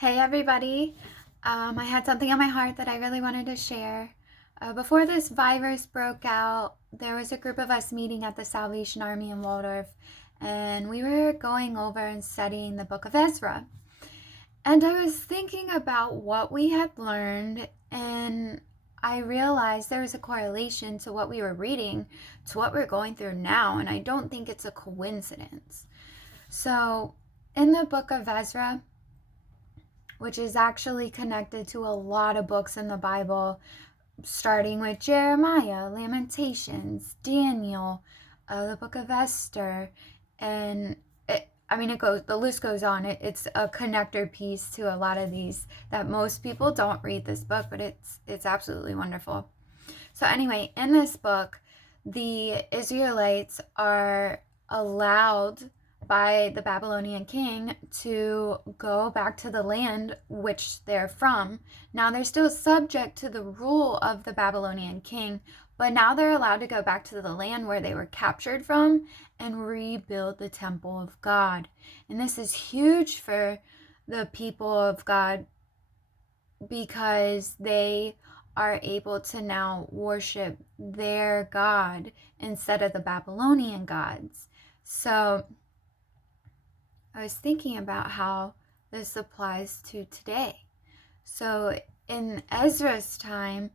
Hey everybody, I had something on my heart that I really wanted to share. Before this virus broke out, there was a group of us meeting at the Salvation Army in Waldorf, and we were going over and studying the Book of Ezra. And I was thinking about what we had learned, and I realized there was a correlation to what we were reading to what we're going through now, and I don't think it's a coincidence. So, in the Book of Ezra, which is actually connected to a lot of books in the Bible, starting with Jeremiah, Lamentations, Daniel, the Book of Esther, and the list goes on. It's a connector piece to a lot of these that most people don't read this book, but it's absolutely wonderful. So anyway, in this book, the Israelites are allowed by the Babylonian king to go back to the land which they're from. Now they're still subject to the rule of the Babylonian king, but now they're allowed to go back to the land where they were captured from and rebuild the temple of God. And this is huge for the people of God because they are able to now worship their God instead of the Babylonian gods. So I was thinking about how this applies to today. So in Ezra's time,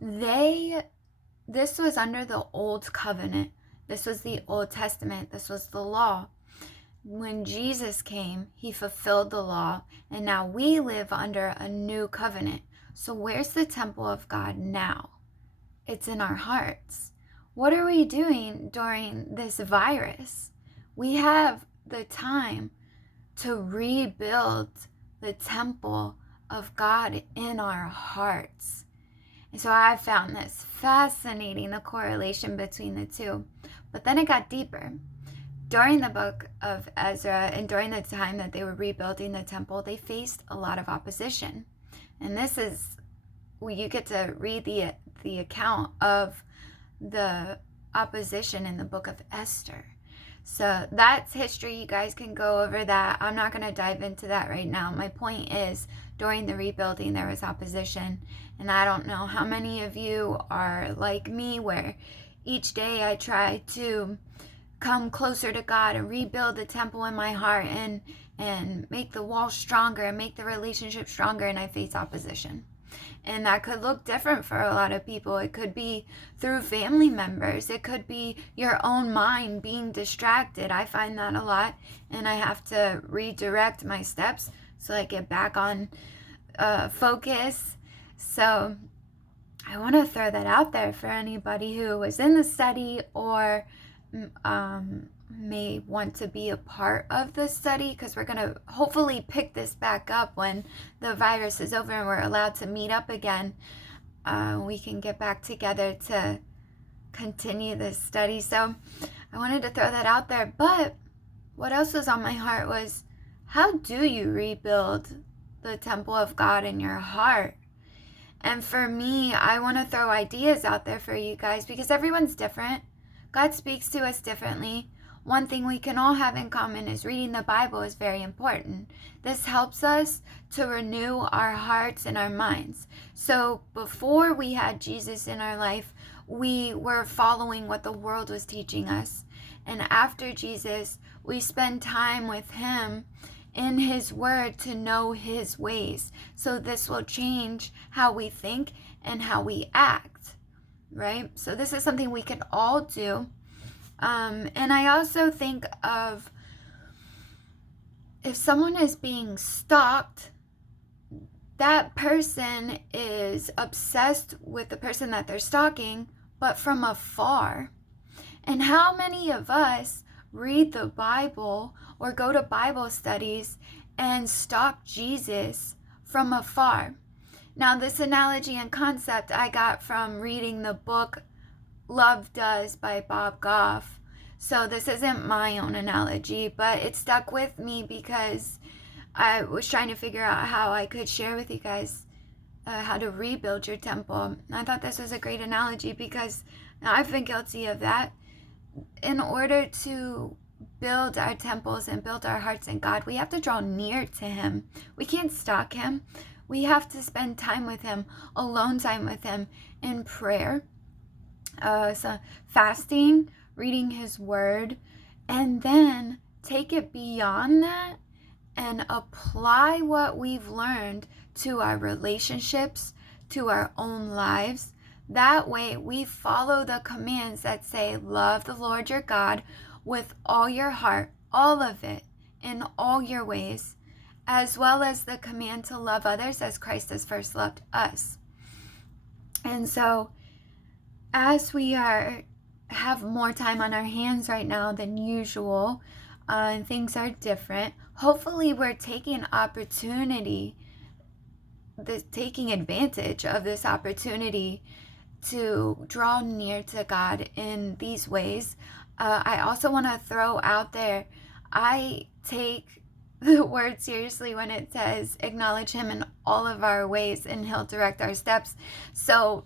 this was under the Old Covenant. This was the Old Testament. This was the law. When Jesus came, he fulfilled the law, and now we live under a new covenant. So where's the temple of God now? It's in our hearts. What are we doing during this virus? We have the time to rebuild the temple of God in our hearts. And so I found this fascinating, the correlation between the two. But then it got deeper. During the book of Ezra and during the time that they were rebuilding the temple, they faced a lot of opposition. And this is where you get to read the account of the opposition in the book of Esther. So that's history. You guys can go over that. I'm not going to dive into that right now. My point is, during the rebuilding, there was opposition. And I don't know how many of you are like me, where each day I try to come closer to God and rebuild the temple in my heart and make the wall stronger and make the relationship stronger, and I face opposition. And that could look different for a lot of people. It could be through family members. It could be your own mind being distracted. I find that a lot, and I have to redirect my steps so I get back on focus. So I want to throw that out there for anybody who was in the study or may want to be a part of the study, because we're going to hopefully pick this back up when the virus is over and we're allowed to meet up again. We can get back together to continue this study. So I wanted to throw that out there. But what else was on my heart was, how do you rebuild the temple of God in your heart? And for me, I want to throw ideas out there for you guys, because everyone's different. God speaks to us differently. One thing we can all have in common is reading the Bible is very important. This helps us to renew our hearts and our minds. So before we had Jesus in our life, we were following what the world was teaching us. And after Jesus, we spend time with him in his word to know his ways. So this will change how we think and how we act. Right? So this is something we can all do. And I also think of, if someone is being stalked, that person is obsessed with the person that they're stalking, but from afar. And how many of us read the Bible or go to Bible studies and stalk Jesus from afar? Now, this analogy and concept I got from reading the book Love Does by Bob Goff. So this isn't my own analogy, but it stuck with me because I was trying to figure out how I could share with you guys how to rebuild your temple. I thought this was a great analogy because I've been guilty of that. In order to build our temples and build our hearts in God, we have to draw near to him. We can't stalk him. We have to spend time with him, alone time with him, in prayer, so fasting, reading his word, and then take it beyond that and apply what we've learned to our relationships, to our own lives. That way we follow the commands that say, love the Lord your God with all your heart, all of it, in all your ways, as well as the command to love others as Christ has first loved us. And so as we have more time on our hands right now than usual, and things are different, hopefully we're taking advantage of this opportunity to draw near to God in these ways. I also want to throw out there, I take the word seriously when it says acknowledge him in all of our ways and he'll direct our steps. So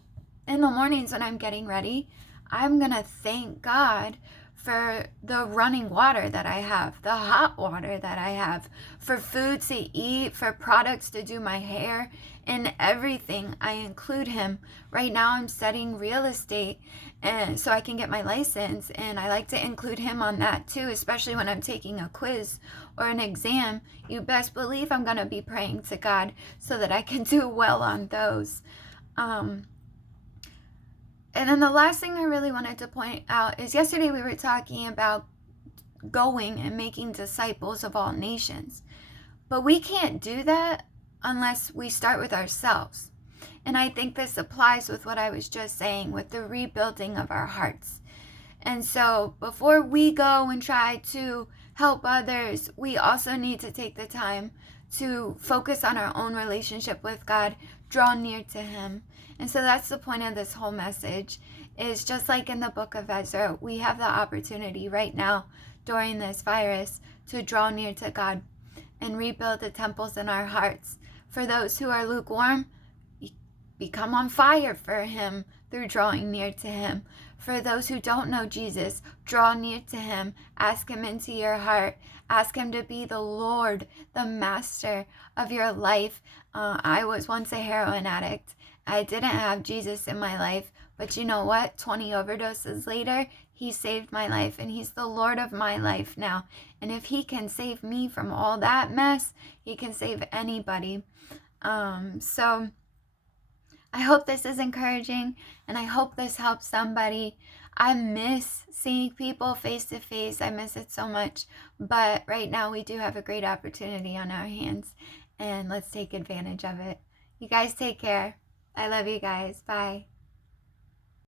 in the mornings when I'm getting ready, I'm gonna thank God for the running water that I have, the hot water that I have, for food to eat, for products to do my hair. In everything, I include him. Right now I'm studying real estate, and so I can get my license, and I like to include him on that too, especially when I'm taking a quiz or an exam. You best believe I'm going to be praying to God so that I can do well on those. And then the last thing I really wanted to point out is yesterday we were talking about going and making disciples of all nations. But we can't do that unless we start with ourselves. And I think this applies with what I was just saying with the rebuilding of our hearts. And so before we go and try to help others, we also need to take the time to focus on our own relationship with God, draw near to him. And so that's the point of this whole message, is just like in the Book of Ezra, we have the opportunity right now during this virus to draw near to God and rebuild the temples in our hearts. For those who are lukewarm, become on fire for him through drawing near to him. For those who don't know Jesus, draw near to him. Ask him into your heart. Ask him to be the Lord, the master of your life. I was once a heroin addict. I didn't have Jesus in my life. But you know what? 20 overdoses later, he saved my life, and he's the Lord of my life now. And if he can save me from all that mess, he can save anybody. So I hope this is encouraging, and I hope this helps somebody. I miss seeing people face to face. I miss it so much. But right now we do have a great opportunity on our hands, and let's take advantage of it. You guys take care. I love you guys. Bye.